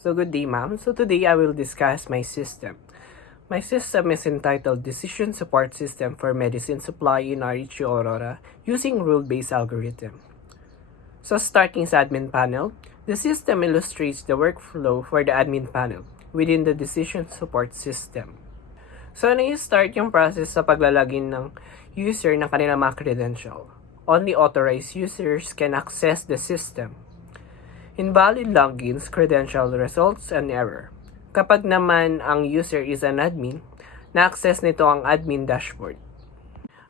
So good day, ma'am. So today I will discuss my system. My system is entitled Decision Support System for Medicine Supply in RHU Aurora using rule-based algorithm. So starting sa admin panel, the system illustrates the workflow for the admin panel within the decision support system. So na-start yung process sa paglalagin ng user ng kanilang mga credential. Only authorized users can access the system. Invalid logins, credential results, and error. Kapag naman ang user is an admin, na-access nito ang admin dashboard.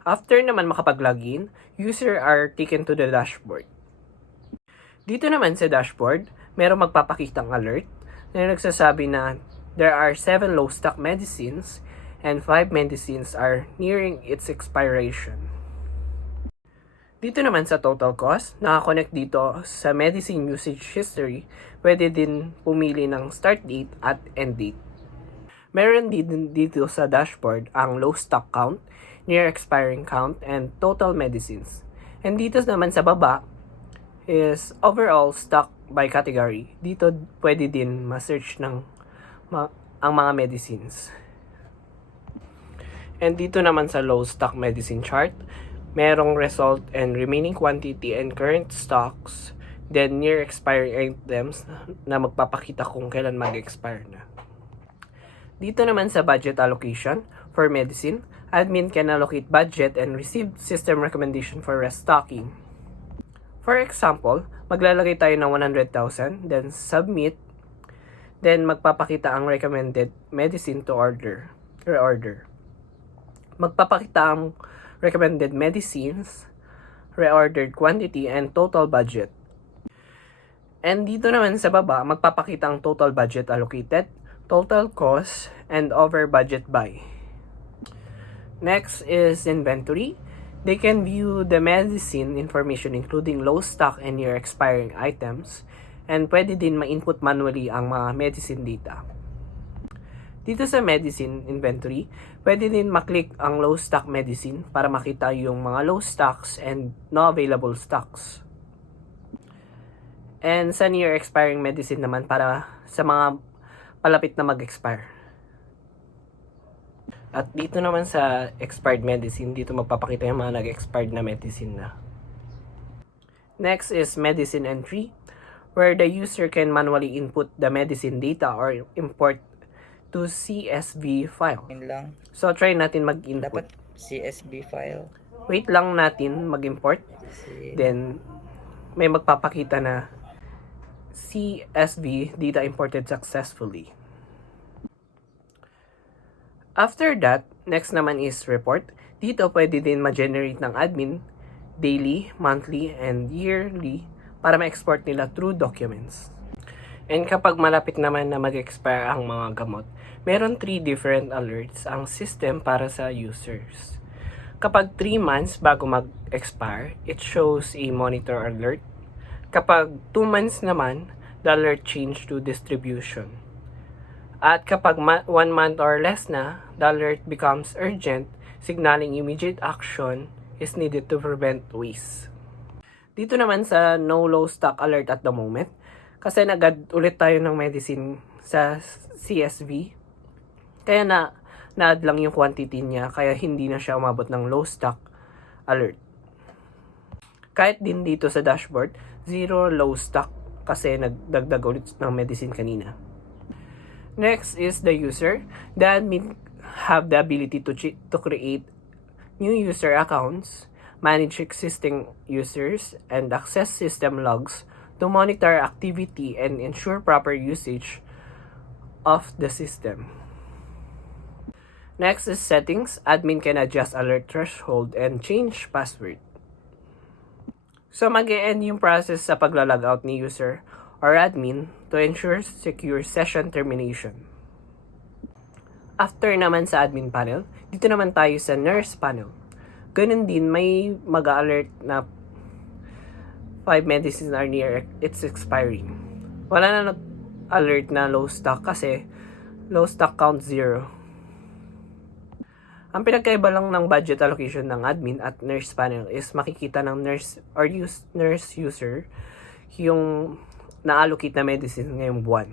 After naman makapag-login, user are taken to the dashboard. Dito naman sa dashboard, merong magpapakitang alert na nagsasabi na there are 7 low stock medicines and 5 medicines are nearing its expiration. Dito naman sa total cost, nakakonect dito sa medicine usage history, pwede din pumili ng start date at end date. Meron din dito sa dashboard ang low stock count, near expiring count, and total medicines. And dito naman sa baba is overall stock by category. Dito pwede din ma-search ng ang mga medicines. And dito naman sa low stock medicine chart, merong result and remaining quantity and current stocks, then near expiring items na magpapakita kung kailan mag-expire na. Dito naman sa budget allocation for medicine, admin can allocate budget and receive system recommendation for restocking. For example, maglalagay tayo ng 100,000, then submit, then magpapakita ang recommended medicine to reorder. Magpapakita ang recommended medicines, reordered quantity, and total budget. And dito naman sa baba, magpapakita ang total budget allocated, total cost, and over budget buy. Next is inventory. They can view the medicine information including low stock and near expiring items, and pwede din ma-input manually ang mga medicine data. Dito sa medicine inventory, pwede din maklik ang low stock medicine para makita yung mga low stocks and no available stocks. And sa near expiring medicine naman para sa mga palapit na mag-expire. At dito naman sa expired medicine, dito magpapakita yung mga nag-expired na medicine na. Next is medicine entry, where the user can manually input the medicine data or import to CSV file. Yun lang. So, try natin mag-input. Dapat CSV file. Wait lang natin mag-import. Then, may magpapakita na CSV data imported successfully. After that, next naman is report. Dito pwede din ma-generate ng admin daily, monthly, and yearly para ma-export nila through documents. And kapag malapit naman na mag-expire ang mga gamot, meron 3 different alerts ang system para sa users. Kapag 3 months bago mag-expire, it shows a monitor alert. Kapag 2 months naman, the alert change to distribution. At kapag 1 month or less na, the alert becomes urgent, signaling immediate action is needed to prevent waste. Dito naman sa no low stock alert at the moment, kasi nag-add ulit tayo ng medicine sa CSV. Kaya na-add lang yung quantity niya, kaya hindi na siya umabot ng low stock alert. Kahit din dito sa dashboard, 0 low stock kasi nagdagdag ulit ng medicine kanina. Next is the user. The admin have the ability to create new user accounts, manage existing users, and access system logs to monitor activity and ensure proper usage of the system. Next is settings. Admin can adjust alert threshold and change password. So mag-e-end yung process sa pagla-logout ni user or admin to ensure secure session termination. After naman sa admin panel, dito naman tayo sa nurse panel. Ganun din, may mag-alert na 5 medicines are near its expiring. Wala na nag-alert na low stock kasi low stock count 0. Ang pinagkaiba lang ng budget allocation ng admin at nurse panel is makikita ng nurse user yung na-allocate na medicine ngayong buwan.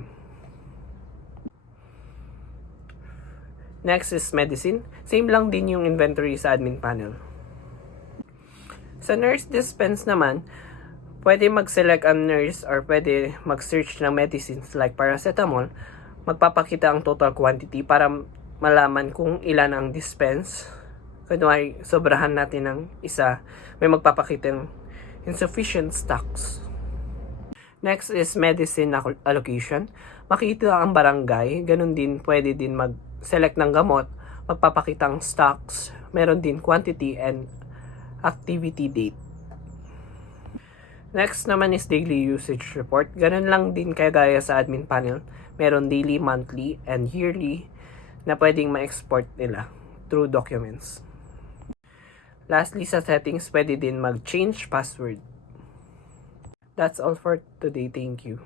Next is medicine. Same lang din yung inventory sa admin panel. Sa nurse dispense naman, pwede mag-select ang nurse or pwede mag-search ng medicines like paracetamol. Magpapakita ang total quantity para malaman kung ilan ang dispense. Kunwari, sobrahan natin ng isa, may magpapakita ng insufficient stocks. Next is medicine allocation. Makita ang barangay, ganun din pwede din mag-select ng gamot, magpapakita ang stocks, meron din quantity and activity date. Next naman is daily usage report. Ganun lang din kagaya sa admin panel. Meron daily, monthly, and yearly na pwedeng ma-export nila through documents. Lastly, sa settings, pwede din mag-change password. That's all for today. Thank you.